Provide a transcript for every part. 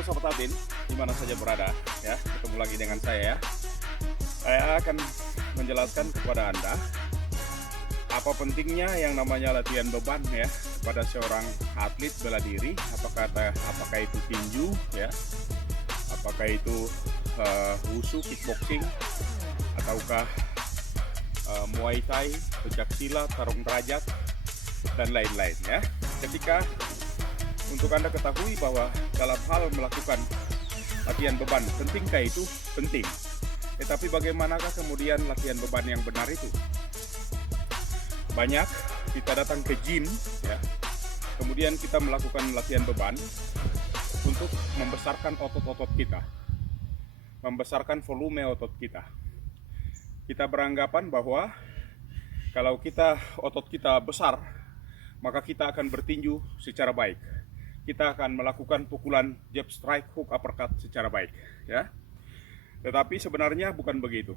Halo Sobat Atin, dimana saja berada ya, ketemu lagi dengan saya ya. Saya akan menjelaskan kepada Anda apa pentingnya yang namanya latihan beban ya kepada seorang atlet bela diri, apakah itu tinju ya, apakah itu wushu, kickboxing, ataukah muay thai, pencak silat, tarung derajat, dan lain-lain ya. Ketika untuk Anda ketahui bahwa dalam hal melakukan latihan beban, pentingkah itu? Penting. Tetapi bagaimanakah kemudian latihan beban yang benar itu? Banyak kita datang ke gym ya, kemudian kita melakukan latihan beban untuk membesarkan otot-otot kita, membesarkan volume otot kita. Kita beranggapan bahwa kalau otot kita besar, maka kita akan bertinju secara baik. Kita akan melakukan pukulan jab, strike, hook, uppercut secara baik ya. Tetapi sebenarnya bukan begitu.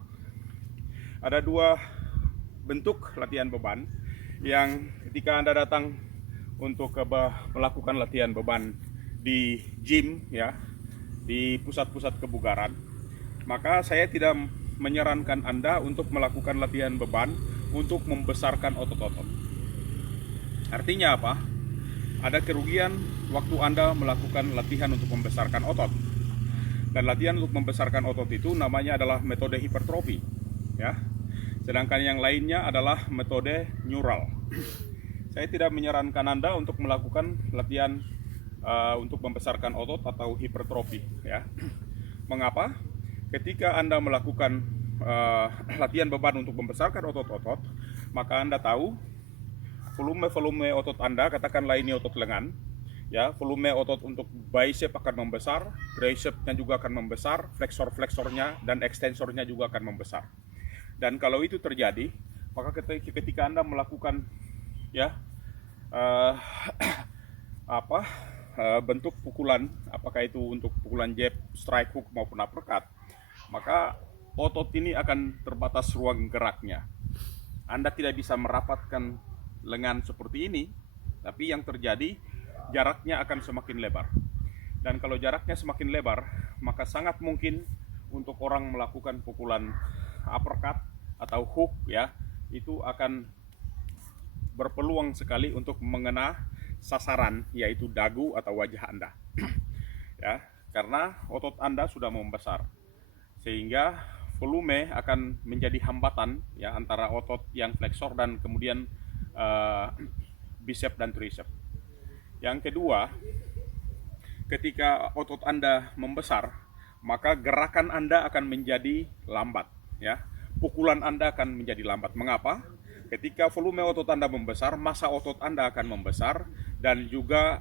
Ada dua bentuk latihan beban yang ketika Anda datang untuk melakukan latihan beban di gym ya, di pusat-pusat kebugaran, maka saya tidak menyarankan Anda untuk melakukan latihan beban untuk membesarkan otot-otot. Artinya apa? Ada kerugian waktu Anda melakukan latihan untuk membesarkan otot. Dan latihan untuk membesarkan otot itu namanya adalah metode hipertrofi ya. Sedangkan yang lainnya adalah metode neural. Saya tidak menyarankan Anda untuk melakukan latihan untuk membesarkan otot atau hipertrofi ya. Mengapa? Ketika Anda melakukan latihan beban untuk membesarkan otot-otot, maka Anda tahu volume otot Anda, katakanlah ini otot lengan ya, volume otot untuk bicep akan membesar, tricepnya juga akan membesar, flexor-fleksornya dan ekstensornya juga akan membesar. Dan kalau itu terjadi, maka ketika Anda melakukan ya bentuk pukulan, apakah itu untuk pukulan jab, strike, hook maupun uppercut, maka otot ini akan terbatas ruang geraknya. Anda tidak bisa merapatkan lengan seperti ini, tapi yang terjadi jaraknya akan semakin lebar. Dan kalau jaraknya semakin lebar, maka sangat mungkin untuk orang melakukan pukulan uppercut atau hook ya, itu akan berpeluang sekali untuk mengena sasaran, yaitu dagu atau wajah Anda. Ya, karena otot Anda sudah membesar. Sehingga volume akan menjadi hambatan ya antara otot yang flexor dan kemudian bicep dan tricep. Yang kedua, ketika otot Anda membesar, maka gerakan Anda akan menjadi lambat ya. Pukulan Anda akan menjadi lambat. Mengapa? Ketika volume otot Anda membesar, massa otot Anda akan membesar dan juga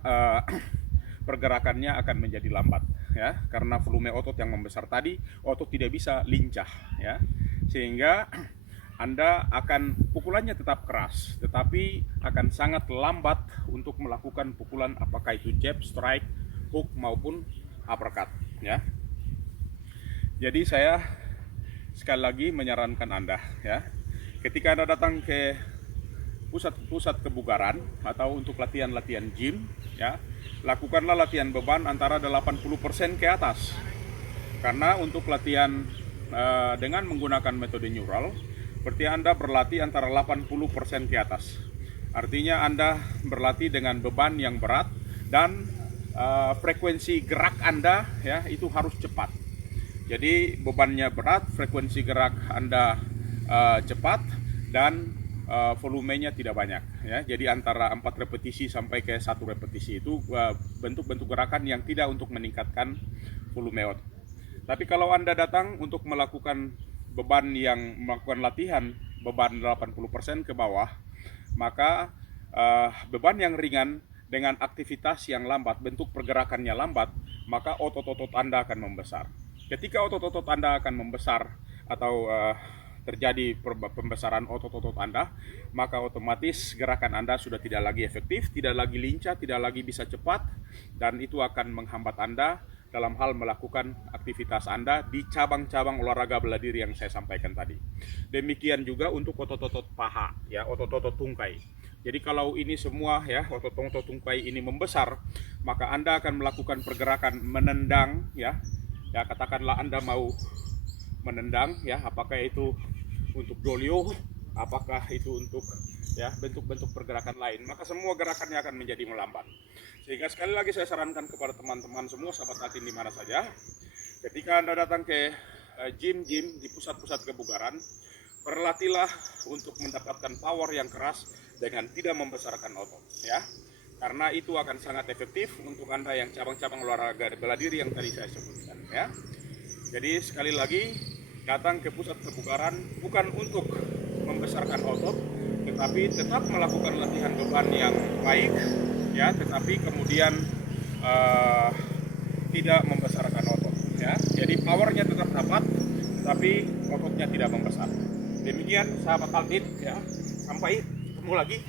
pergerakannya akan menjadi lambat ya, karena volume otot yang membesar tadi, otot tidak bisa lincah ya. Sehingga Anda akan pukulannya tetap keras, tetapi akan sangat lambat untuk melakukan pukulan apakah itu jab, strike, hook maupun uppercut ya. Jadi saya sekali lagi menyarankan Anda ya, ketika Anda datang ke pusat kebugaran atau untuk latihan gym ya, lakukanlah latihan beban antara 80% ke atas. Karena untuk latihan dengan menggunakan metode neural, berarti Anda berlatih antara 80% ke atas. Artinya Anda berlatih dengan beban yang berat dan frekuensi gerak Anda ya itu harus cepat. Jadi bebannya berat, frekuensi gerak Anda cepat dan volumenya tidak banyak ya. Jadi antara 4 repetisi sampai ke 1 repetisi itu bentuk-bentuk gerakan yang tidak untuk meningkatkan volume otot. Tapi kalau Anda datang untuk melakukan melakukan latihan beban 80% ke bawah, maka beban yang ringan dengan aktivitas yang lambat, bentuk pergerakannya lambat, maka otot-otot Anda akan membesar. Ketika otot-otot Anda akan membesar atau terjadi pembesaran otot-otot Anda, maka otomatis gerakan Anda sudah tidak lagi efektif, tidak lagi lincah, tidak lagi bisa cepat, dan itu akan menghambat Anda dalam hal melakukan aktivitas Anda di cabang-cabang olahraga bela diri yang saya sampaikan tadi. Demikian juga untuk otot-otot paha, ya, otot-otot tungkai. Jadi kalau ini semua ya otot tungpai ini membesar, maka Anda akan melakukan pergerakan menendang ya. Ya katakanlah Anda mau menendang ya, apakah itu untuk dolio, apakah itu untuk ya bentuk-bentuk pergerakan lain, maka semua gerakannya akan menjadi melambat. Sehingga sekali lagi saya sarankan kepada teman-teman semua sahabat Latin di mana saja, ketika Anda datang ke gym-gym di pusat-pusat kebugaran, berlatihlah untuk mendapatkan power yang keras dengan tidak membesarkan otot ya. Karena itu akan sangat efektif untuk Anda yang cabang-cabang olahraga bela diri yang tadi saya sebutkan ya. Jadi sekali lagi, datang ke pusat kebugaran bukan untuk membesarkan otot, tetapi tetap melakukan latihan beban yang baik ya, tetapi kemudian tidak membesarkan otot ya. Jadi powernya tetap dapat, tetapi ototnya tidak membesar. Demikian sahabat Altin ya, sampai ketemu lagi.